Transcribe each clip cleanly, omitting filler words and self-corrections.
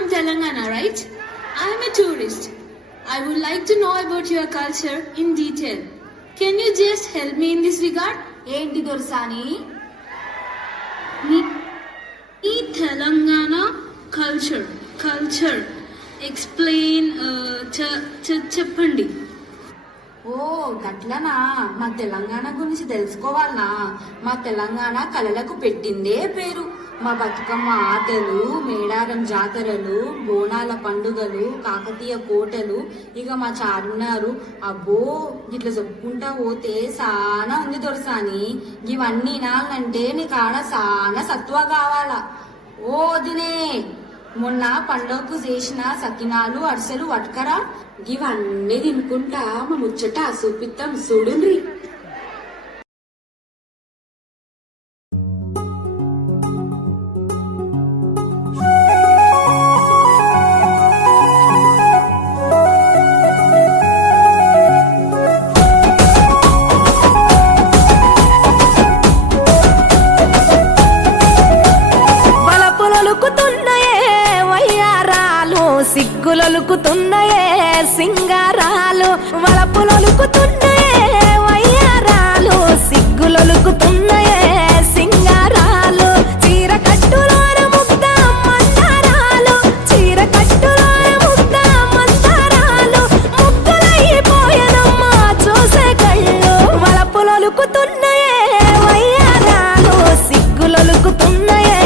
from Telangana, right? I am a tourist. I would like to know about your culture in detail. Can you just help me in this regard? ఏంటి దొరసాని? ఈ Telangana culture explain చెప్పండి. ఓ గట్లనా? మా తెలంగాణ గురించి తెలుసుకోవాలనా? మా తెలంగాణ కళలకు పెట్టిందే పేరు. మా బతుకమ్మ ఆటలు, మేడారం జాతరలు, బోనాల పండుగలు, కాకతీయ కోటలు, ఇక మా చార్మినారు. అబ్బో ఇట్లా చెప్పుకుంటా పోతే సానా ఉంది దొరసాని. ఇవన్నీ నాలంటే నీకాడ సానా సత్వ కావాలా. ఓ దినే మొన్న పండుగకు చేసిన సకినాలు, అరిసెలు పట్టుకరా. ఇవన్నీ తినుకుంటా మా ముచ్చట చూపిస్తాం చూడుండ్రి. సిగ్గులొలుకుతున్నాయే సింగారాలు, వలపులొలుకుతున్నాయే వయ్యారాలు, సిగ్గులొలుకుతున్నాయే సింగారాలు. చీర కట్టులోన ముద్ద మందారాలు, చీర కట్టులోన ముద్ద మందారాలు, ముగ్గులైపోయనమ్మా చూసే కళ్ళు. వలపులొలుకుతున్నాయే వయ్యారాలు, సిగ్గులొలుకుతున్నాయే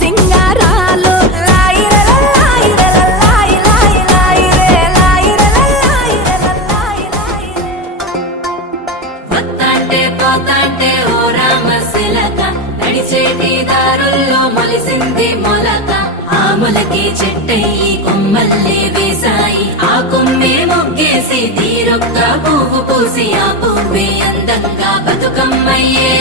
సింగారాలు. నడిచేటి దారుల్లో మొలిసింది మొలక, ఆ మొలకే చెట్టయి కొమ్మల్లే వేసాయి. ఆ కొమ్మే మొగ్గేసి తీరొక్క పువ్వు పూసి, ఆ పువ్వే అందంగా బతుకమ్మయ్యే.